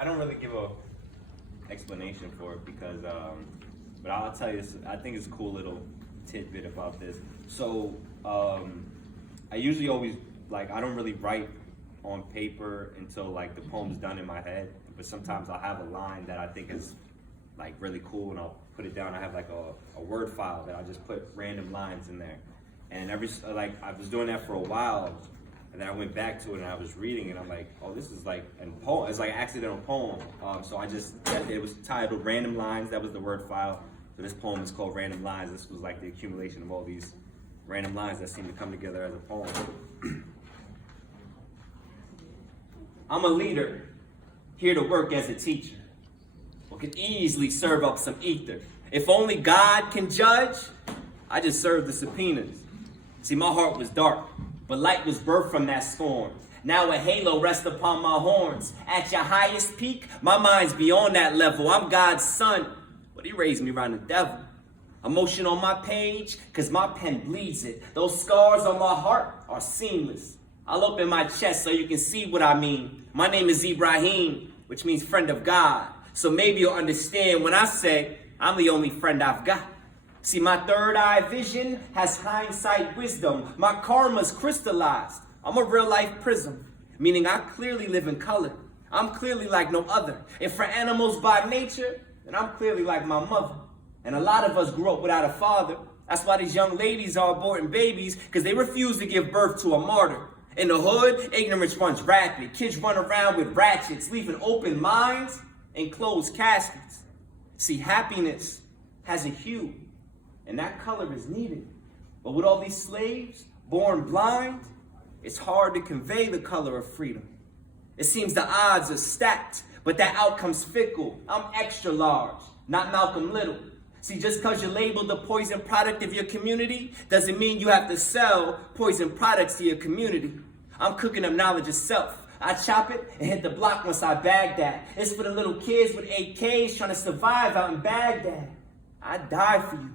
I don't really give a explanation for it because, but I'll tell you this. I think it's a cool little tidbit about this. So I usually always I don't really write on paper until like the poem's done in my head. But sometimes I'll have a line that I think is like really cool, and I'll put it down. I have like a word file that I just put random lines in there. And I was doing that for a while, and then I went back to it and I was reading, and I'm like, oh, this is like a poem. It's like an accidental poem. So it was titled Random Lines. That was the word file. So this poem is called Random Lines. This was like the accumulation of all these random lines that seem to come together as a poem. I'm a leader, here to work as a teacher, or could easily serve up some ether. If only God can judge, I just serve the subpoenas. See, my heart was dark, but light was birthed from that scorn. Now a halo rests upon my horns. At your highest peak, my mind's beyond that level. I'm God's son, but he raised me around the devil. Emotion on my page, cause my pen bleeds it. Those scars on my heart are seamless. I'll open my chest so you can see what I mean. My name is Ibrahim, which means friend of God. So maybe you'll understand when I say I'm the only friend I've got. See, my third eye vision has hindsight wisdom. My karma's crystallized. I'm a real life prism, meaning I clearly live in color. I'm clearly like no other. If for animals by nature, then I'm clearly like my mother. And a lot of us grew up without a father. That's why these young ladies are aborting babies, because they refuse to give birth to a martyr. In the hood, ignorance runs rapid. Kids run around with ratchets, leaving open minds and closed caskets. See, happiness has a hue, and that color is needed. But with all these slaves born blind, it's hard to convey the color of freedom. It seems the odds are stacked, but that outcome's fickle. I'm extra large, not Malcolm Little. See, just because you're labeled the poison product of your community doesn't mean you have to sell poison products to your community. I'm cooking up knowledge of self. I chop it and hit the block once I bag that. It's for the little kids with AKs trying to survive out in Baghdad. I die for you,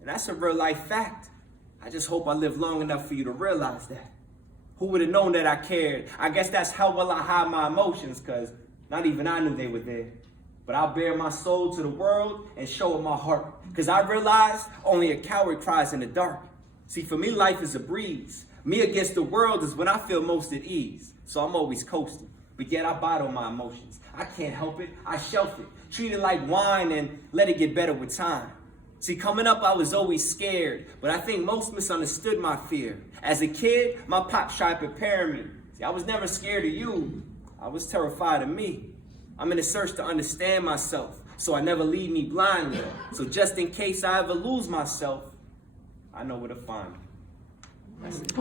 and that's a real life fact. I just hope I live long enough for you to realize that. Who would have known that I cared? I guess that's how well I hide my emotions, because not even I knew they were there. But I'll bare my soul to the world and show it my heart, because I realized only a coward cries in the dark. See, for me, life is a breeze. Me against the world is when I feel most at ease. So I'm always coasting, but yet I bottle my emotions. I can't help it, I shelf it, treat it like wine and let it get better with time. See, coming up, I was always scared, but I think most misunderstood my fear. As a kid, my pop tried preparing me. See, I was never scared of you, I was terrified of me. I'm in a search to understand myself, so I never lead me blindly. So just in case I ever lose myself, I know where to find me. That's it.